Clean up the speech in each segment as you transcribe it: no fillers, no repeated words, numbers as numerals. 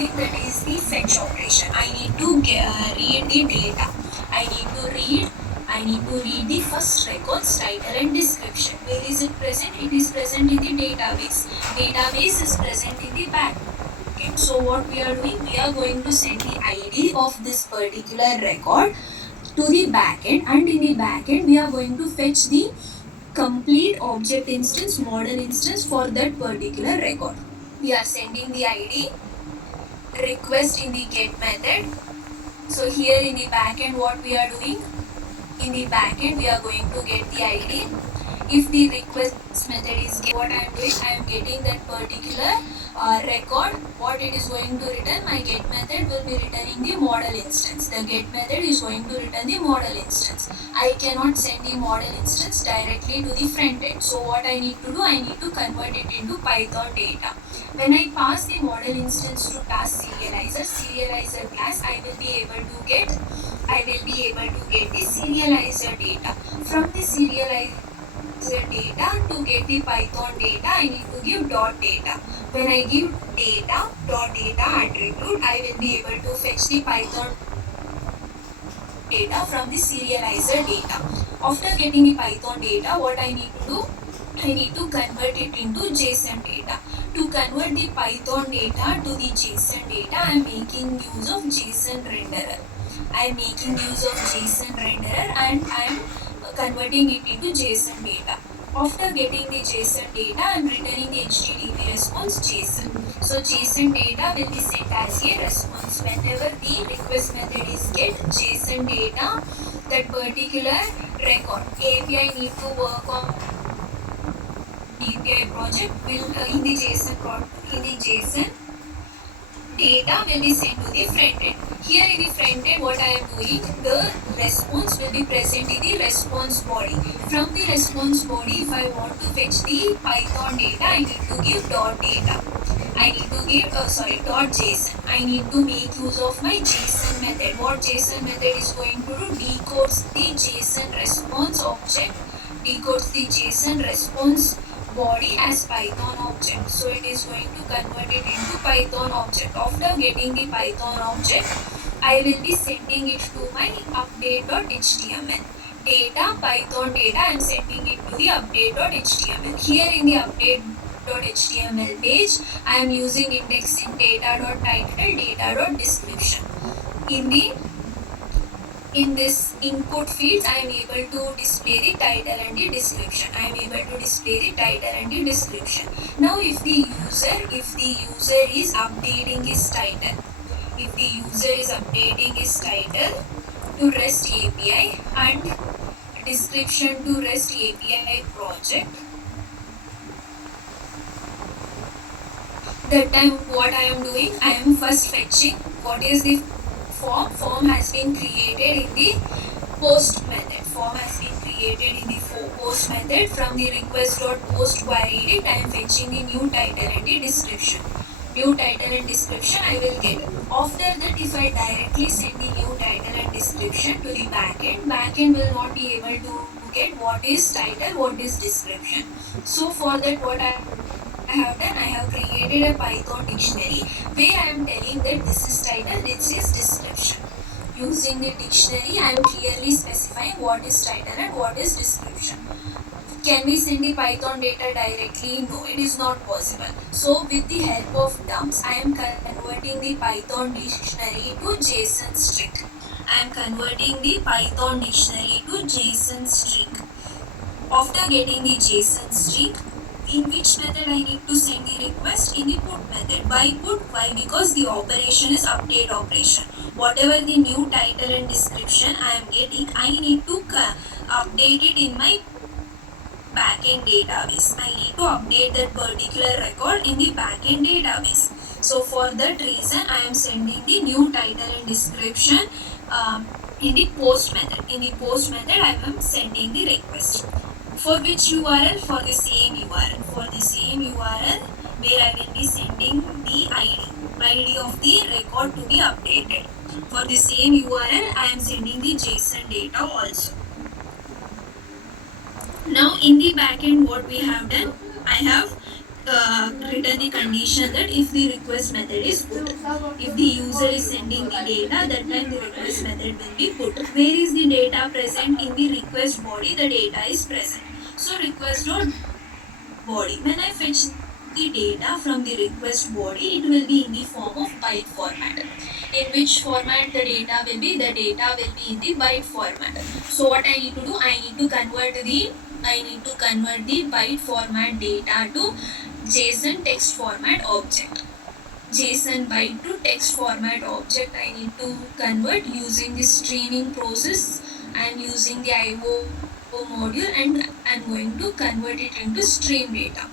thing, that is the fetch operation. I need to read the data. I need to read the first record's title and description. Where is it present? It is present in the database. Database is present in the back. Okay. So what we are doing? We are going to send the ID of this particular record to the backend, and in the backend we are going to fetch the complete object instance, model instance for that particular record. We are sending the ID, request in the get method. So here in the backend, what we are doing? In the backend, we are going to get the ID. If the request method is what I am doing, I am getting that particular record. What it is going to return? My get method will be returning the model instance. The get method is going to return the model instance. I cannot send the model instance directly to the front end. So what I need to do? I need to convert it into Python data. When I pass the model instance to task serializer class, I will be able to get the serializer data. From the serializer data, to get the Python data, I need to give dot data. When I give data dot data attribute, I will be able to fetch the Python data from the serializer data. After getting the Python data, what I need to do? I need to convert it into JSON data. To convert the Python data to the JSON data, I am making use of JSON renderer. And I am converting it into JSON data. After getting the JSON data, I am returning the HTTP response JSON. So JSON data will be sent as a response. Whenever the request method is get JSON data, that particular record API need to work on API project will in the JSON data will be sent to the front end. Here in the front end, what I am doing, the response will be present in the response body. From the response body, if I want to fetch the Python data, I need to give dot data. I need to give dot JSON. I need to make use of my JSON method. What JSON method is going to do? Decodes the JSON response object, decodes the JSON response body as Python object. So it is going to convert it into Python object. After getting the Python object, I will be sending it to my update.html. Data, Python data, I am sending it to the update.html. Here in the update.html page, I am using indexing data.title, data.description. In this input fields, I am able to display the title and the description. Now if the user is updating his title, to REST API and description to REST API project, that time what I am doing, I am first fetching what is the form has been created in the post method. From the request.post query it, I am fetching the new title and the description. I will get. After that, if I directly send the new title and description to the backend will not be able to get what is title, what is description. So for that, what I have done, I have created a Python dictionary where I am telling that this is title, this is description. Using the dictionary, I am clearly specifying what is title and what is description. Can we send the Python data directly? No, it is not possible. So with the help of dumps, I am converting the Python dictionary to JSON string. After getting the JSON string, in which method I need to send the request? In the put method. Why put? Why? Because the operation is update operation. Whatever the new title and description I am getting, I need to update it in my backend database. I need to update that particular record in the backend database. So for that reason, I am sending the new title and description in the post method. I am sending the request. For which URL? For the same URL. Where I will be sending the ID of the record to be updated. For the same URL, I am sending the JSON data also. Now in the backend, what we have done, I have written the condition that if the request method is put, if the user is sending the data, that time the request method will be put. Where is the data present? In the request body the data is present. So request dot body, when I fetch the data from the request body, it will be in the form of byte format. In which format the data will be? The data will be in the byte format. So what I need to do? I need to convert the byte format data to JSON text format object. JSON byte to text format object I need to convert using the streaming process and using the IO module, and I'm going to convert it into stream data.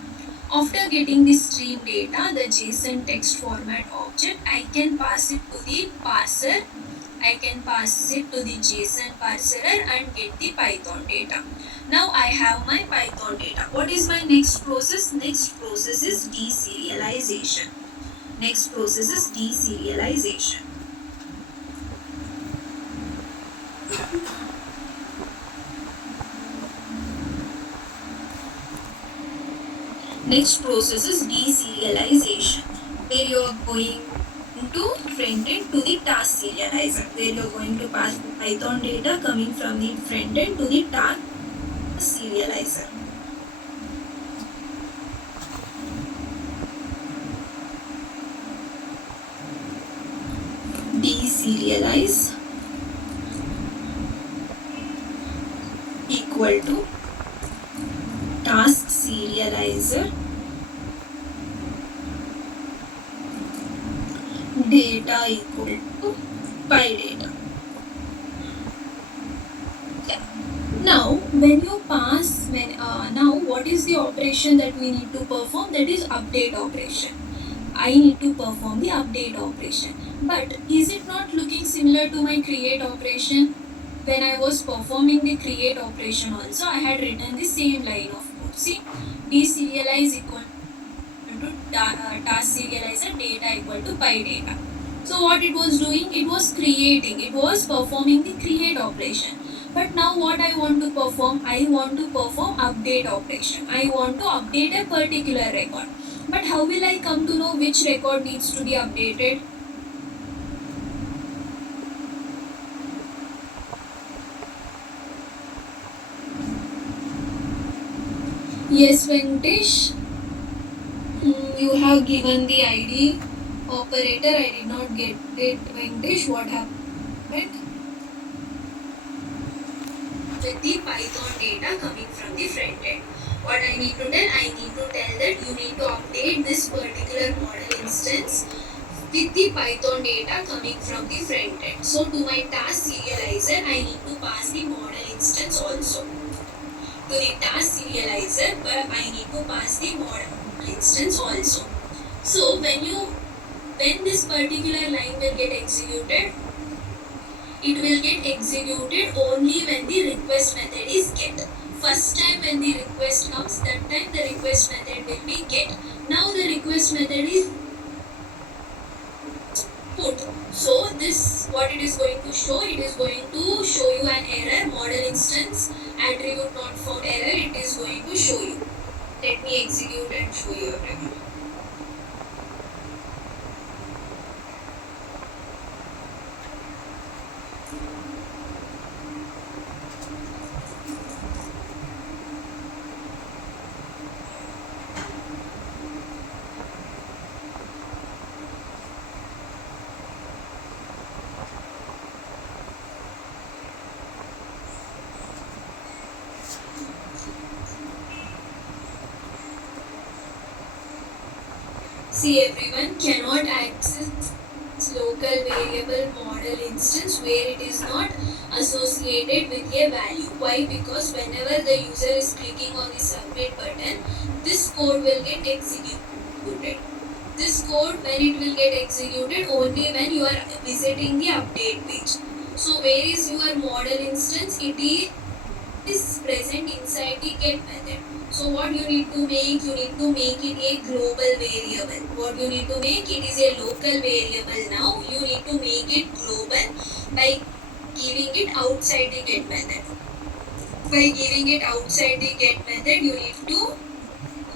After getting the stream data, the JSON text format object, I can pass it to the parser. I can pass it to the JSON parser and get the Python data. Now I have my Python data. What is my next process? Next process is deserialization. Next process is deserialization. Next process is deserialization, where you are going to frontend to the task serializer, where you are going to pass Python data coming from the frontend to the task serializer. Deserialize equal to task serializer data equal to PyData. Yeah. Now when you pass, now what is the operation that we need to perform? That is update operation. I need to perform the update operation. But is it not looking similar to my create operation? When I was performing the create operation also, I had written the same line of code. See, deserialize equal to task serializer data equal to PyData. So what it was doing? It was performing the create operation. But now what I want to perform? I want to perform update operation. I want to update a particular record. But how will I come to know which record needs to be updated? Yes, Venkatesh. You have given the ID operator. I did not get it, Venkatesh. What happened? With the Python data coming from the front end. What I need to tell? I need to tell that you need to update this particular model instance with the Python data coming from the front end. So to my task serializer, I need to pass the model instance also. To the task serializer, but I need to pass the model instance also. So when this particular line will get executed, it will get executed only when the request method is get. First time when the request comes, that time the request method will be get. Now the request method is put. So this, what it is going to show? It is going to show you an error, model instance attribute not found error. It is going to show you. Let me execute and show you everything. See, everyone cannot access local variable model instance where it is not associated with a value. Why? Because whenever the user is clicking on the submit button, this code will get executed. This code, when it will get executed, only when you are visiting the update page. So where is your model instance? It is present inside the get method. So what you need to make? You need to make it a global variable. What you need to make? It is a local variable now. You need to make it global by giving it outside the get method. By giving it outside the get method, you need to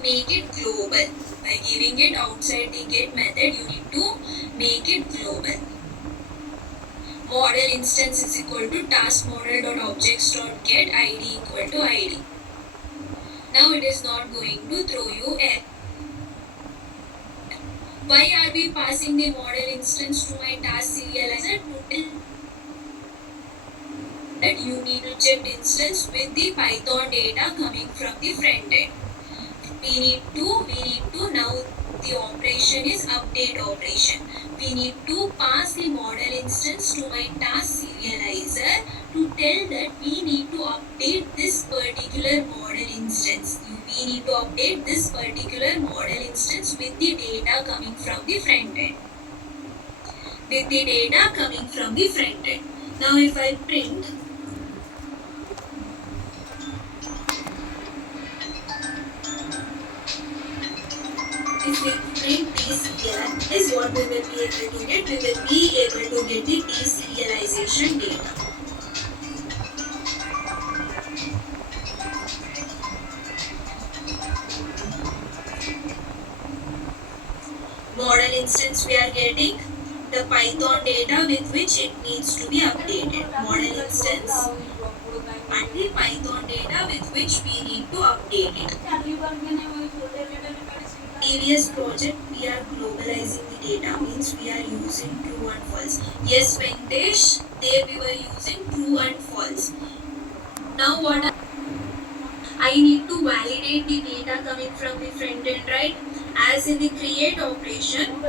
make it global. By giving it outside the get method, you need to make it global. Model instance is equal to task model.objects.get id equal to id. Now it is not going to throw you error. Why are we passing the model instance to my task serializer? To tell that you need to check instance with the Python data coming from the front end. We need to now the operation is update operation. We need to pass the model instance to my task serializer to tell that we need to update this particular model instance. We need to update this particular model instance with the data coming from the front end. With the data coming from the front end. Now if I print if we print deserialize, what we will be able to get? We will be able to get the deserialization data. Model instance we are getting the Python data with which it needs to be updated. Model instance and the Python data with which we need to update it. Previous project we are globalizing the data, means we are using true and false. Yes, Venkatesh, there we were using true and false. Now what I need to validate the data coming from the front end, right? As in the create operation,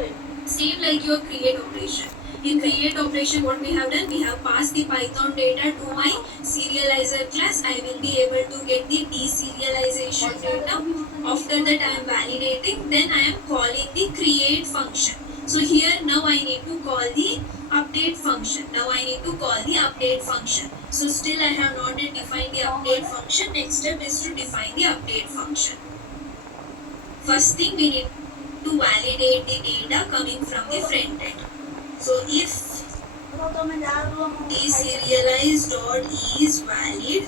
same like your create operation. In create operation, what we have done, we have passed the Python data to my serializer class. I will be able to get the deserialization data. After that, I am validating. Then I am calling the create function. So here now I need to call the update function. Now I need to call the update function. So still I have not yet defined the update function. Next step is to define the update function. First thing we need to validate the data coming from the front end. So if deserialize.is valid,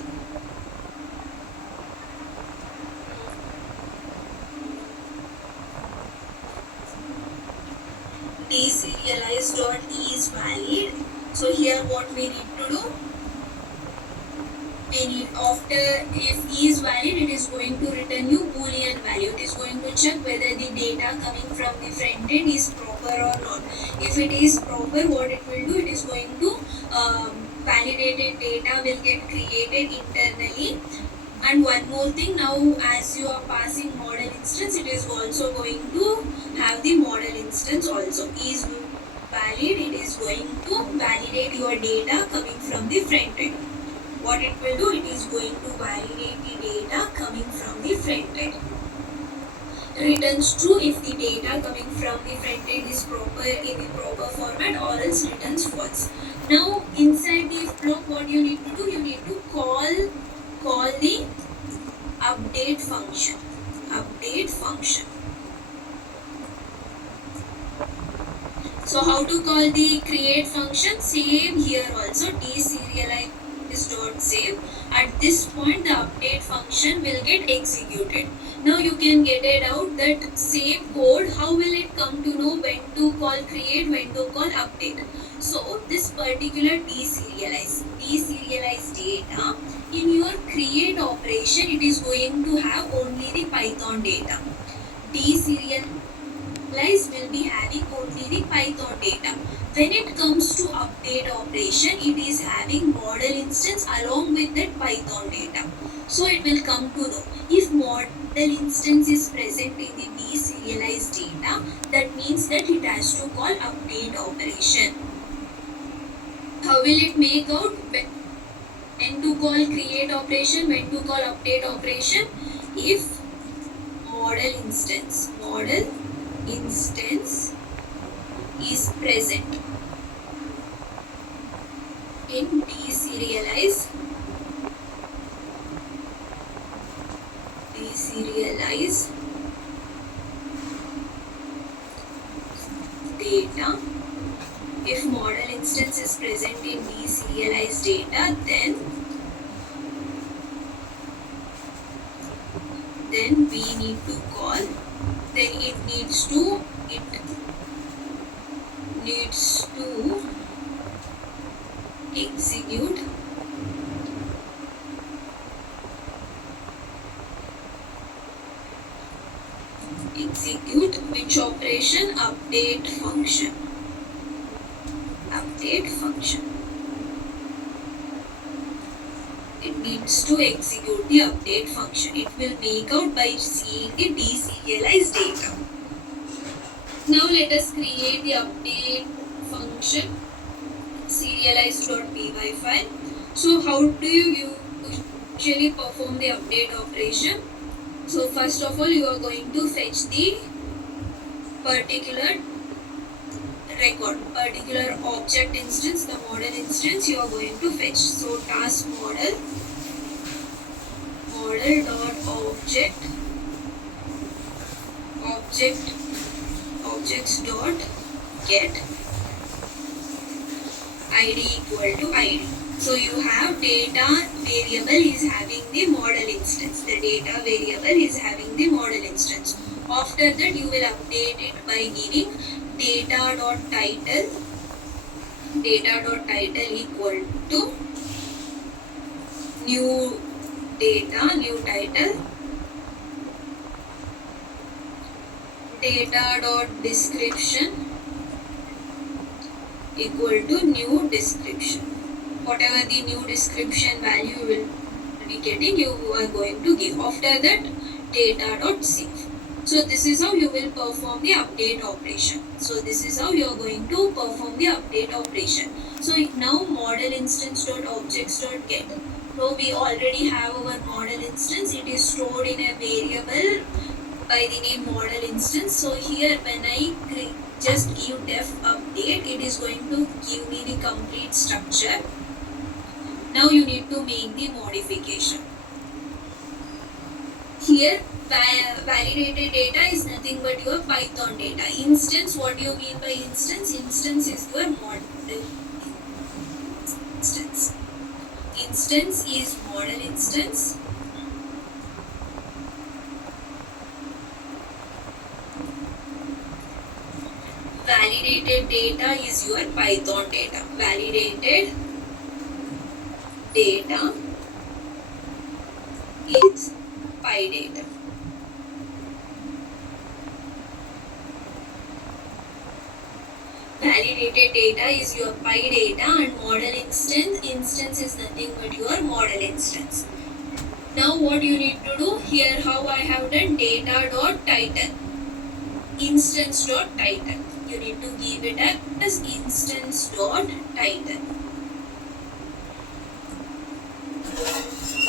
deserialize.is valid. So here what we need to do, we need after if is valid, it is going to return you boolean value. It is going to check whether the data coming from the front end is proper or not. If it is proper, what it will do, it is going to validated data will get created internally. And one more thing, now as you are passing model instance, it is also going to have the model instance also. Is valid, it is going to validate your data coming from the front end. What it will do, it is going to validate the data coming from the front end. Returns true if the data coming from the front end is proper in the proper format, or else returns false. Now inside the if block, what you need to do, you need to call the update function. Update function. So how to call the create function? Same here also, deserialize.save. At this point the update function will get executed. Now you can get it out that same code, how will it come to know when to call create, when to call update. So this particular deserialize data, in your create operation it is going to have only the Python data. Deserialize will be having only the Python data. When it comes to update operation, it is having model instance along with that Python data. So it will come to know if model instance is present in the deserialized data, that means that it has to call update operation. How will it make out? When to call create operation, when to call update operation? If model instance is present in deserialize data. If model instance is present in deserialized data, then then we need to call, then it needs to execute which operation? Update function. It needs to execute the update function. It will make out by seeing the deserialized data. Now let us create the update function, serialize.py file. So how do you usually perform the update operation? So first of all, you are going to fetch the particular record, particular object instance, the model instance you are going to fetch. So task model dot objects dot get id equal to id. So you have data variable is having the model instance. The data variable is having the model instance. After that, you will update it by giving data.title equal to new title, data.description equal to new description. Whatever the new description value you will be getting, you are going to give. After that, data.save. So this is how you will perform the update operation. So this is how you are going to perform the update operation. So now model instance.objects.get. So we already have our model instance. It is stored in a variable by the name model instance. So here when I just give def update, it is going to give me the complete structure. Now you need to make the modification. Here validated data is nothing but your Python data. Instance, what do you mean by instance? Instance is your model instance. Instance is model instance. Validated data is your Python data. Validated data is PyData. Validated data is your PyData, and model instance is nothing but your model instance. Now what you need to do here, how I have done data.title, instance.title. You need to give it as instance.title.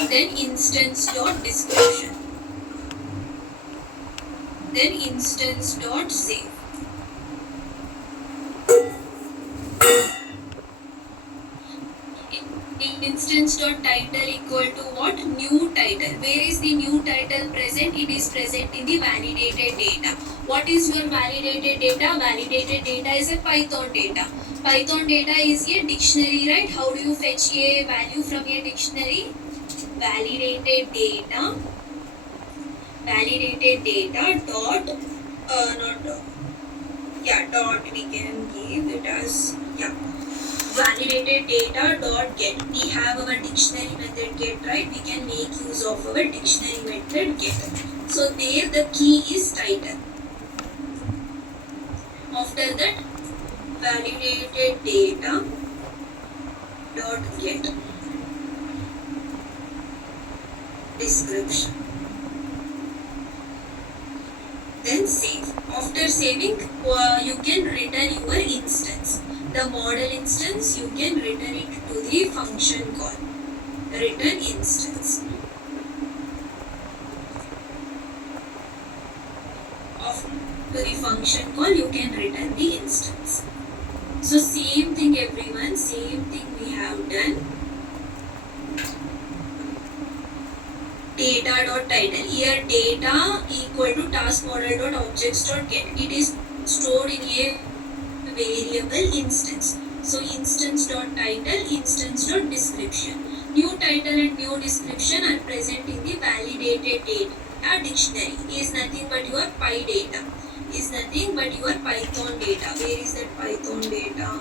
Then instance.description. Then instance.save. Instance.title equal to what? New title. Where is the new title present? It is present in the validated data. What is your validated data? Validated data is a Python data. Python data is a dictionary, right? How do you fetch a value from a dictionary? Validated data dot dot we can give it as validated data dot get. We have our dictionary method get, right? We can make use of our dictionary method get. So there the key is title. After that, validated data dot get description. Then save. After saving, you can return your instance. The model instance, you can return it to the function call. Return instance. After the function call, you can return the instance. So same thing everyone, same thing we have done. Data.title. Here data equal to task model.objects.get. It is stored in a variable instance. So instance.title, instance.description. New title and new description are present in the validated data dictionary is nothing but your py data, is nothing but your Python data. Where is that Python data?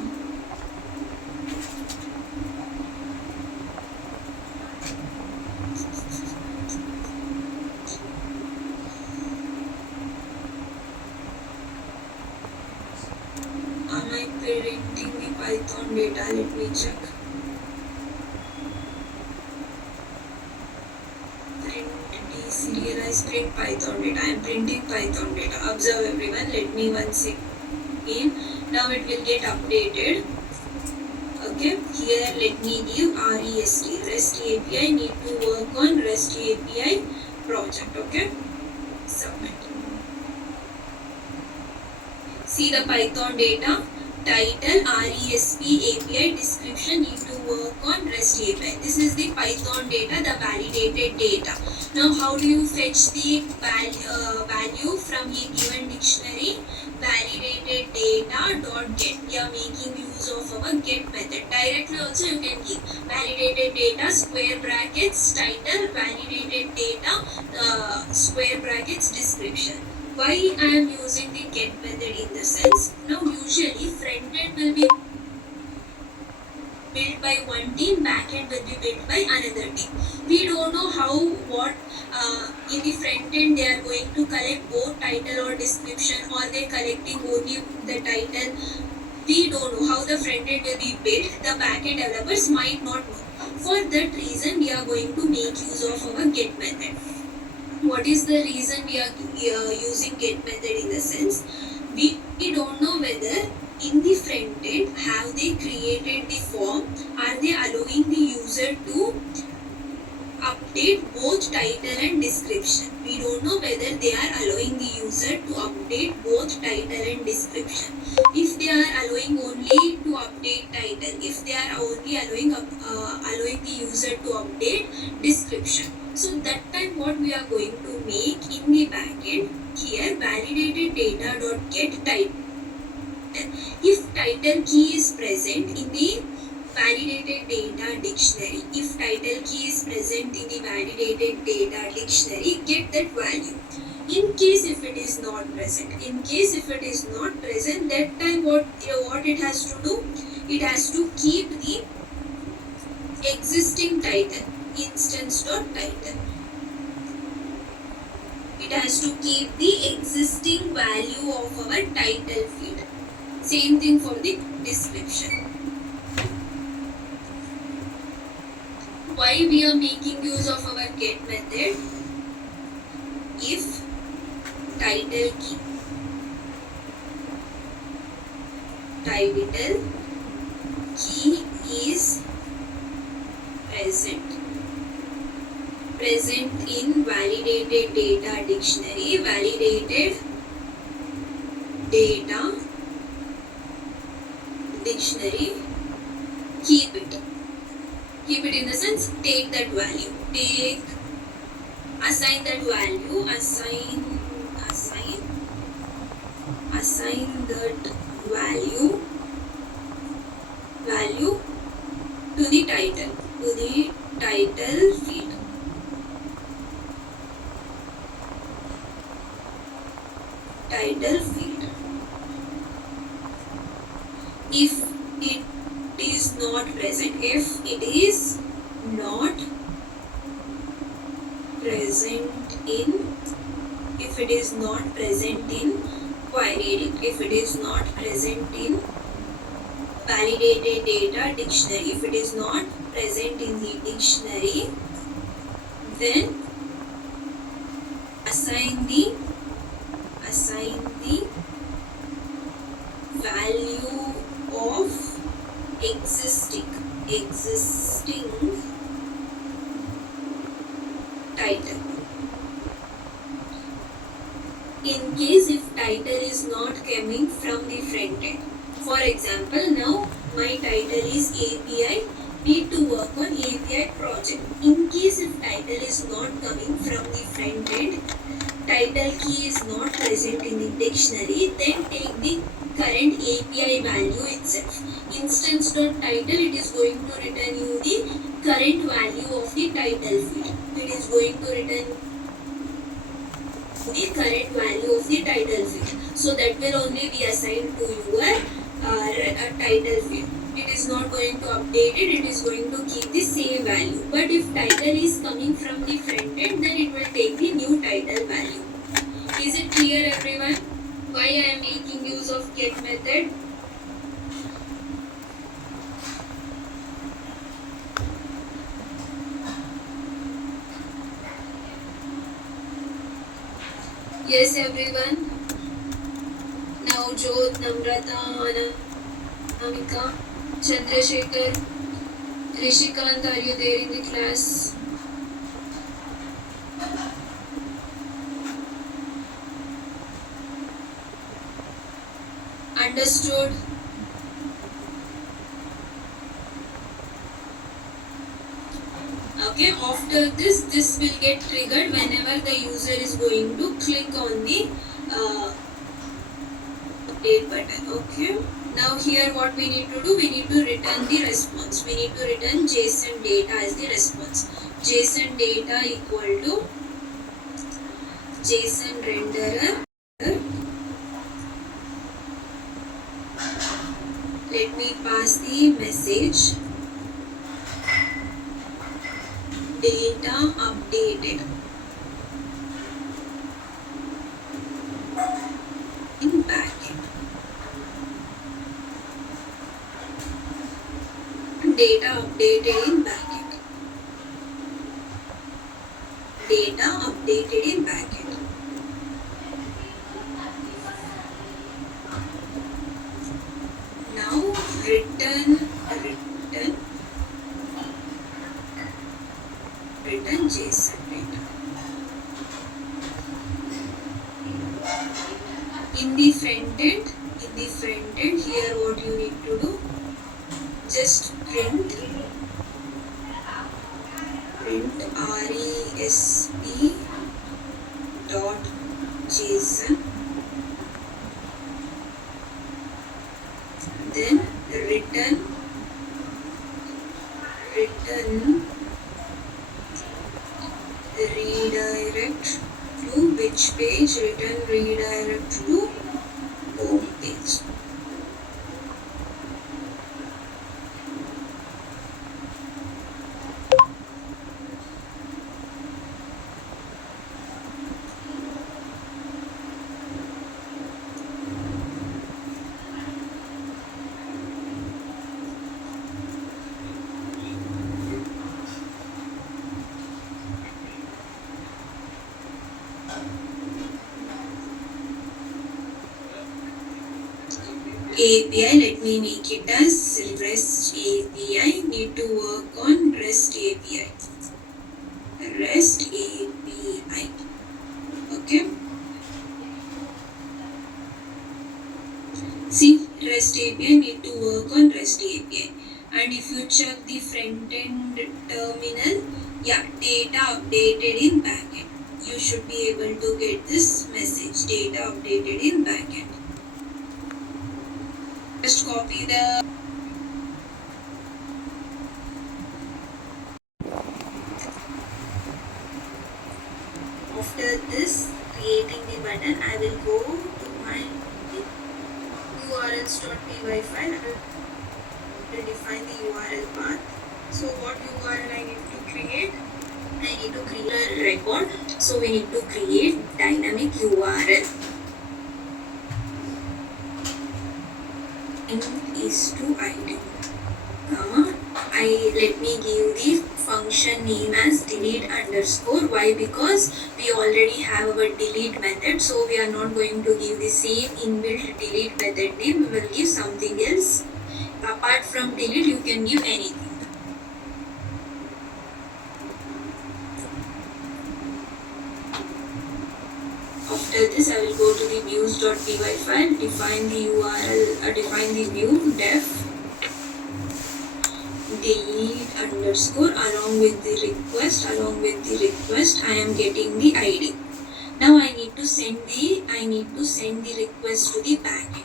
Am I printing the Python data? Let me check. Print deserialize print Python data. I am printing Python data. Observe everyone. Let me once again. Now it will get updated. Okay. Here let me give REST API. Need to work on REST API project. Okay. Submit. See the Python data, title, REST API, description, need to work on REST API. This is the Python data, the validated data. Now how do you fetch the value from a given dictionary? Validated data dot get. We are making use of our get method. Directly also you can give validated data square brackets title, validated data square brackets description. Why I am using the get method in the sense, now usually frontend will be built by one team, backend will be built by another team. We don't know how, what in the frontend they are going to collect both title or description, or they collecting only the title. We don't know how the frontend will be built. The backend developers might not know. For that reason, we are going to make use of our get method. What is the reason we are using get method in the sense, we don't know whether in the front end have they created the form, are they allowing the user to update both title and description. We don't know whether they are allowing the user to update both title and description. If they are allowing only to update title, if they are only allowing the user to update description. So that time what we are going to make in the backend, here validated data dot get title. If title key is present in the validated data dictionary, if title key is present in the validated data dictionary, get that value. In case if it is not present, that time what it has to do, it has to keep the existing title, instance.title. It has to keep the existing value of our title field. Same thing for the description. Why we are making use of our get method? If title key is present in validated data dictionary, validated data dictionary, keep it in the sense, take that value, assign that value, assign that value to the title field. Title field. If it is not present, query, if it is not present in validated data dictionary, if it is not present in the dictionary, then assign the value of existing title. In case if title is not coming from the front end, for example, now my title is API, need to work on API project. In case if title is not coming from the front end, title key is not present in the dictionary, then take the current API value itself. Instance.title, it is going to return you the current value of the title field. It is going to return the current value of the title field. So that will only be assigned to your title field. It is not going to update it, it is going to keep the same value. But if title is coming from the front end, then it will take the new title value. Is it clear, everyone? Why I am making use of get method? Yes, everyone. Now Jodh, Namrata, Anamika, Chandrasekhar, Rishikant, are you there in the class? Understood? Okay, after this will get triggered whenever the user is going to click on the update button. Okay. Now here what we need to do, we need to return the response. We need to return JSON data as the response. JSON data equal to JSON renderer. Let me pass the message. Data updated in backend. Data updated in backend. Data updated in backend. Now return JSON data. In the front end, here what you need to do, just print resp dot JSON, then return redirect to which page? Return redirect to home page. API, let me make it as REST API. Need to work on REST API. REST API. Okay. See, REST API, need to work on REST API. And if you check the front end terminal, yeah, data updated in backend. You should be able to get this message, data updated in backend. Just copy the after this creating the button, I will go to my urls.py file and define the URL path. So what URL I need to create? I need to create a record. So we need to create dynamic URL. Is to ID. Let me give the function name as delete underscore. Why? Because we already have our delete method, so we are not going to give the same inbuilt delete method name. We will give something else. Apart from delete, you can give anything. After this, I will go to the views.py file, define the URL, define the view def delete underscore along with the request. I am getting the ID. Now I need to send the request to the backend.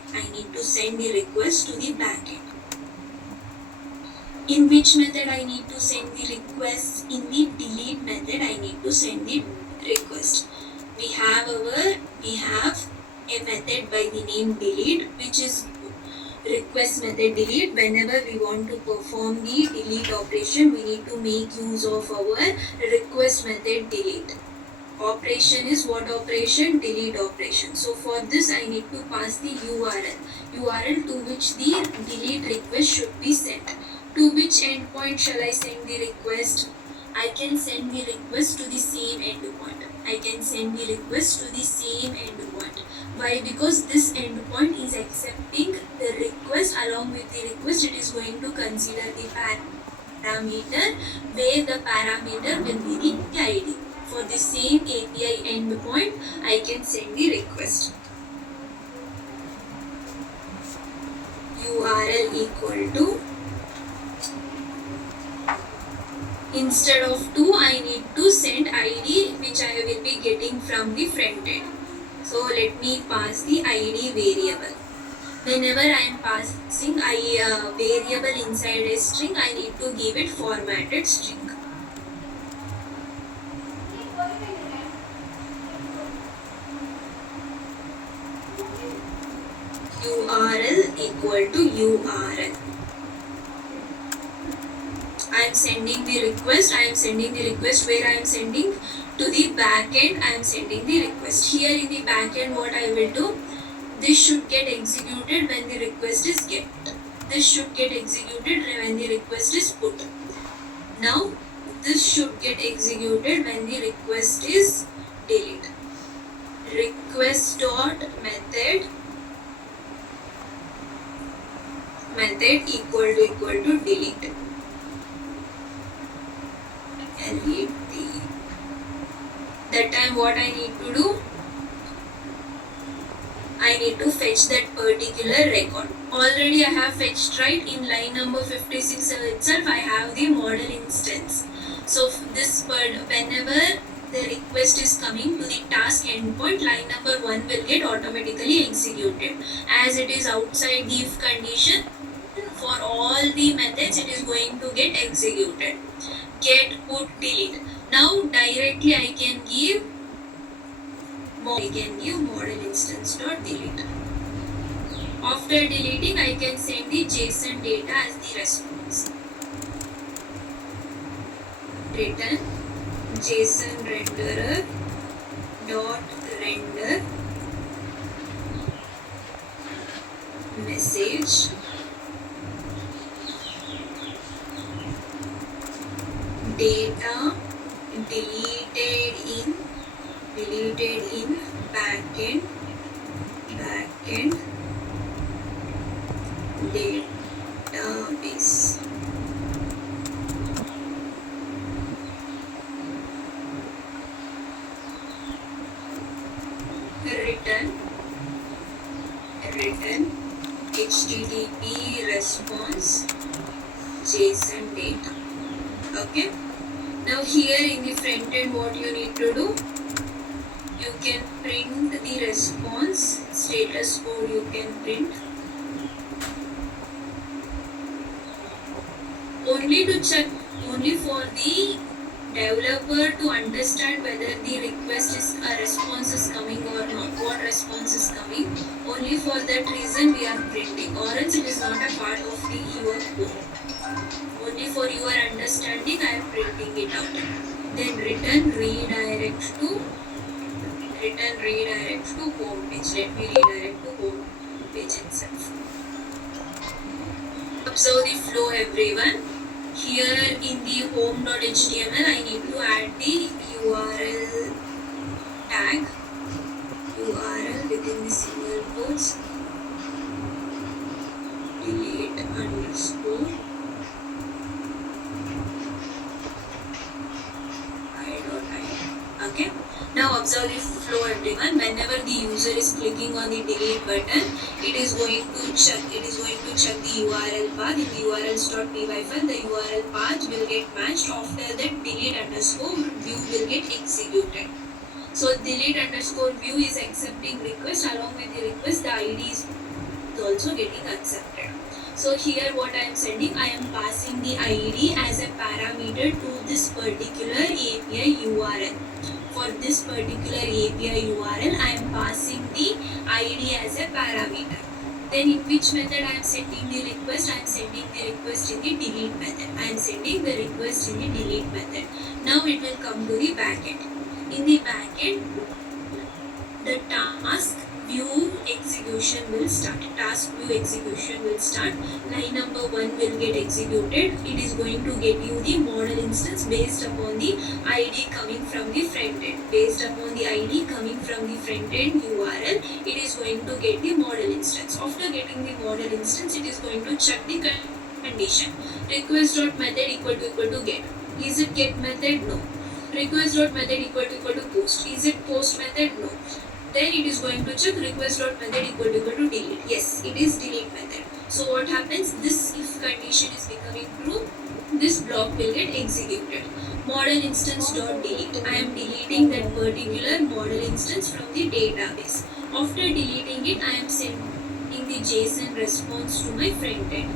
In which method I need to send the request? In the delete method I need to send the request. we have a method by the name delete, which is request method delete. Whenever we want to perform the delete operation, we need to make use of our request method delete. Operation is what operation? Delete operation. So for this I need to pass the URL to which the delete request should be sent. To which endpoint shall I send the request? I can send the request to the same endpoint. I can send the request to the same endpoint. Why? Because this endpoint is accepting the request. Along with the request, it is going to consider the parameter, where the parameter will be the ID. For the same API endpoint, I can send the request. URL equal to, instead of 2, I need to send ID, which I will be getting from the front end. So let me pass the ID variable. Whenever I am passing a variable inside a string, I need to give it formatted string. URL equal to URL. I am sending the request. Where I am sending? To the backend. I am sending the request. Here in the backend, what I will do? This should get executed when the request is get. This should get executed when the request is put. Now, this should get executed when the request is delete. Request dot method equal to delete. That time what I need to do? I need to fetch that particular record. Already I have fetched, right? In line number 56 itself, I have the model instance. So this whenever the request is coming to the task endpoint, line number 1 will get automatically executed. As it is outside the if condition, for all the methods it is going to get executed. Get, put, delete. Now directly I can give model instance dot delete. After deleting, I can send the JSON data as the response. Return JSON renderer dot render message data deleted in backend database. Return HTTP response JSON data. Okay. Now here in the front end, what you need to do? You can print the response status code. You can print only to check, only for the developer to understand whether the request is a response is coming or not. What response is coming? Only for that reason we are printing, or else it is not a part of the your code. Only for your understanding, I am printing it out. Then return redirect to home page. Let me redirect to home page itself. Observe the flow, everyone. Here in the home.html, I need to add the URL tag. URL within the single quotes. Delete underscore. Okay. Now observe the flow, everyone. Whenever the user is clicking on the delete button, it is going to check the URL path. In the urls.py file, the URL path will get matched. After that, delete underscore view will get executed. So delete underscore view is accepting request. Along with the request, the ID is also getting accepted. So here what I am sending, I am passing the ID as a parameter to this particular API URL. for this particular API URL, I am passing the ID as a parameter. Then in which method I am sending the request? I am sending the request in the delete method. I am sending the request in the delete method. Now it will come to the backend. In the backend, the task view execution will start. Task view execution will start. Line number 1 will get executed. It is going to get you the model instance based upon the ID coming from the front end. Based upon the ID coming from the front end URL, it is going to get the model instance. After getting the model instance, it is going to check the condition. Request.method equal to get. Is it get method? No. Request.method equal to post. Is it post method? No. Then it is going to check request.method equal to delete. Yes, it is delete method. So what happens? This if condition is becoming true, this block will get executed. Model instance dot delete. I am deleting that particular model instance from the database. After deleting it, I am sending the JSON response to my front end.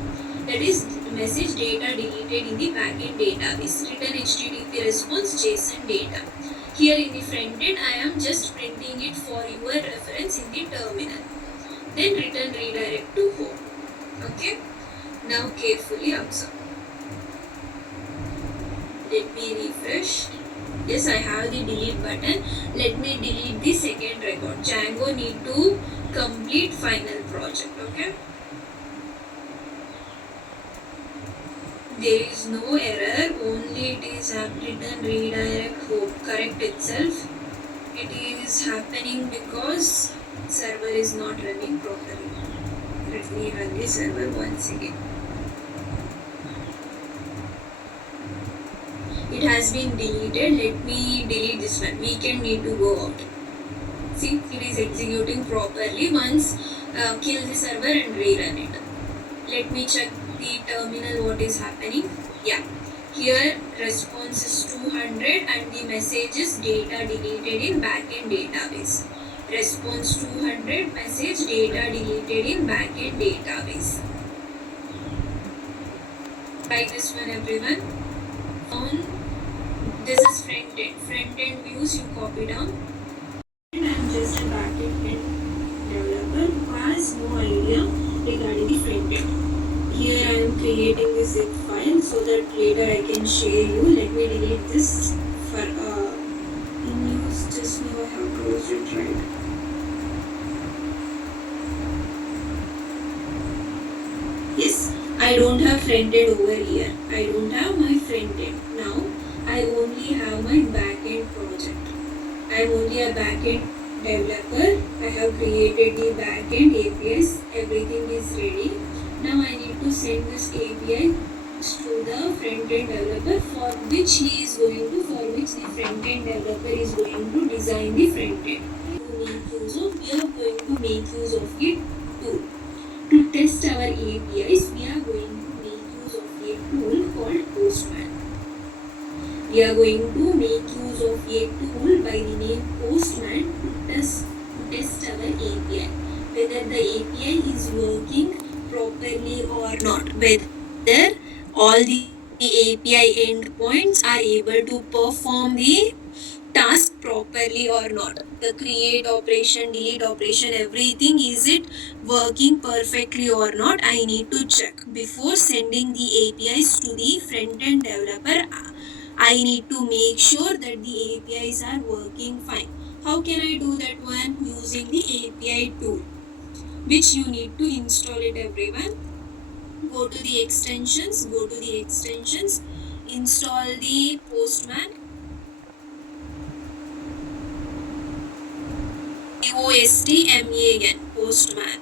That is message data deleted in the backend database. Return HTTP response JSON data. Here in the front end, I am just printing it for your reference in the terminal. Then return redirect to home. Okay. Now carefully observe. Let me refresh. Yes, I have the delete button. Let me delete the second record. Django need to complete final project. Okay. There is no error, only it is return redirect home. Correct itself. It is happening because server is not running properly. Let me run the server once again. It has been deleted. Let me delete this one. Weekend need to go out. See, it is executing properly. Once kill the server and rerun it. Let me check the terminal what is happening. Yeah, here response is 200 and the message is data deleted in backend database. Response 200, message data deleted in backend database. Try this one everyone. This is front end. Front end views you copy down. And I am just a backend developer who has no idea regarding the front end. Here I am creating the zip file so that later I can share you. Let me delete this for in use. Just now I have closed it, right? Yes, I don't have front end over here. I don't have my front end. Now I only have my backend project. I am only a backend developer. I have created the backend APIs. Everything is ready. Now I need to send this API to the front-end developer for which the front-end developer is going to design the front-end. We are going to make use of it too. To test our APIs, we are going to make use of a tool called postman. We are going to make use of a tool by the name postman to test our API. Whether the API is working properly or not, whether all the API endpoints are able to perform the task properly or not. The create operation, delete operation, everything, is it working perfectly or not? I need to check before sending the APIs to the front-end developer. I need to make sure that the APIs are working fine. How can I do that one? Using the API tool, which you need to install it everyone. Go to the extensions, install the postman, postman, postman.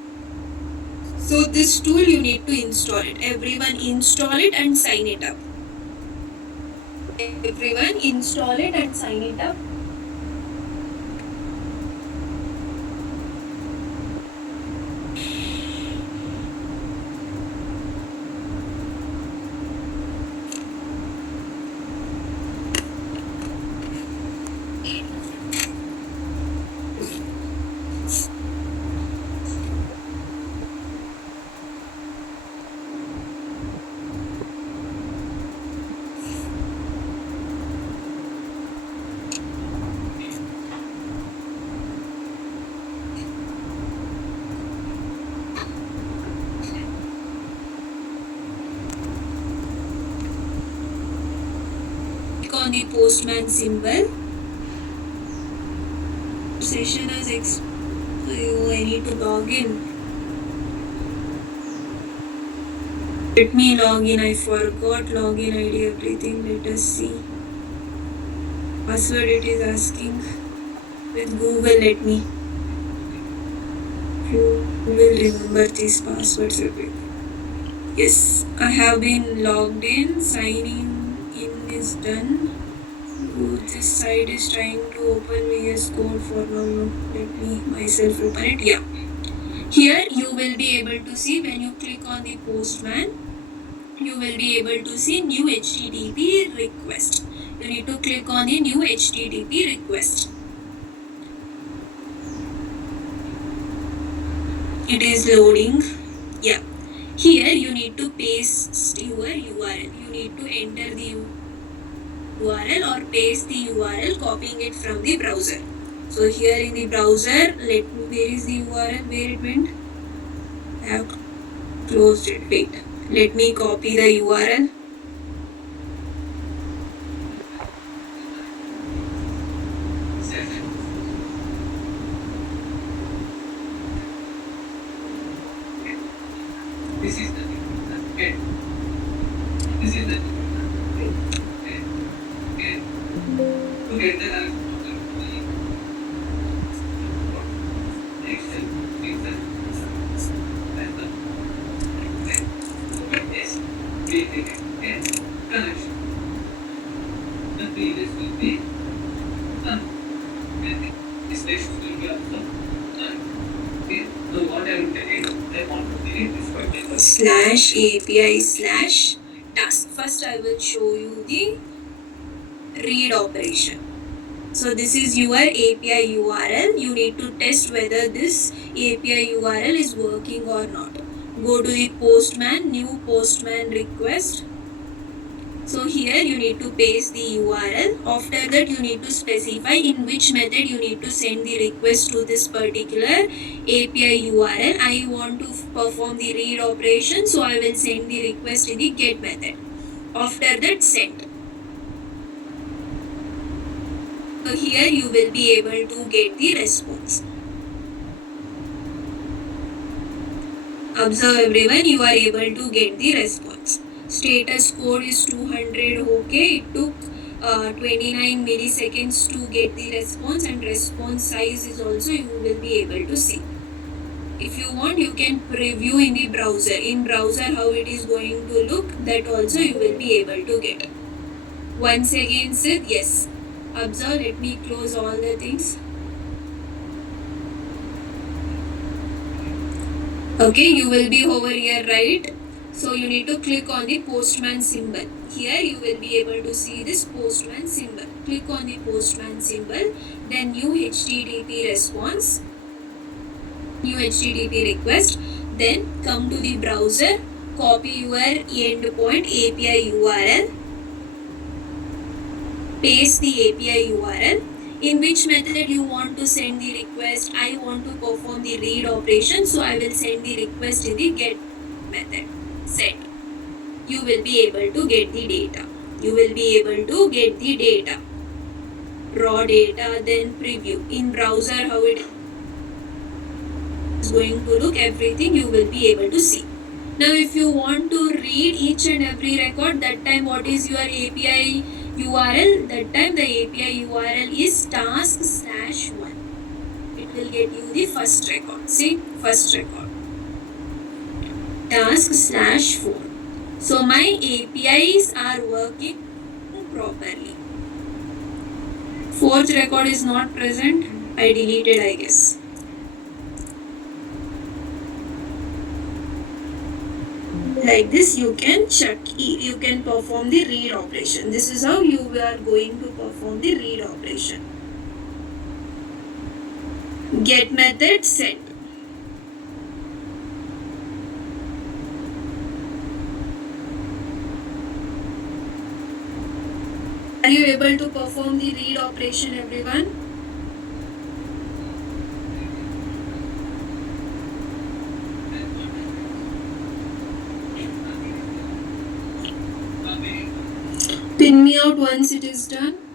So this tool you need to install it. Everyone install it and sign it up. Everyone install it and sign it up. on the postman symbol. Session as I need to log in. Let me log in. I forgot login ID, everything. Let us see. Password it is asking. With Google, let me. Who will remember these passwords? Yes, I have been logged in. Signing in is done. Ooh, this site is trying to open VS Code for now. Let me myself open it. Yeah. Here you will be able to see when you click on the postman, you will be able to see new HTTP request. You need to click on the new HTTP request. It is loading. Yeah. Here you need to paste your URL. You need to enter the URL or paste the URL, copying it from the browser. So here in the browser, where is the URL? Where it went? I have closed it. Wait. Let me copy the URL. This is the get. This is the get. To get the connection. The previous will be done. This text will be also done. Okay. So what I will tell you, I want to delete this particular /API/task. First I will show you the read operation. So this is your API URL. You need to test whether this API URL is working or not. Go to the postman, new postman request. So here you need to paste the URL. After that you need to specify in which method you need to send the request to this particular API URL. I want to perform the read operation, so I will send the request in the get method. After that send. So here you will be able to get the response. Observe everyone, you are able to get the response. Status code is 200. Okay, it took 29 milliseconds to get the response, and response size is also you will be able to see. If you want, you can preview in the browser. In browser how it is going to look, that also you will be able to get. Once again said yes. Observe, let me close all the things. Okay, you will be over here, right? So you need to click on the postman symbol. Here you will be able to see this postman symbol. Click on the postman symbol, then new HTTP response, new HTTP request, then come to the browser, copy your endpoint API URL, paste the API URL. In which method you want to send the request? I want to perform the read operation, so I will send the request in the get method. Send. You will be able to get the data. You will be able to get the data. Raw data, then preview. In browser how it is going to look, everything you will be able to see. Now if you want to read each and every record, that time what is your API URL? That time the API URL is task/1. It will get you the first record. See, first record. Task/4. So my APIs are working properly. Fourth record is not present. I deleted, I guess. Like this you can check, you can perform the read operation. This is how you are going to perform the read operation. Get method, send. Are you able to perform the read operation, everyone? spin me out once it is done.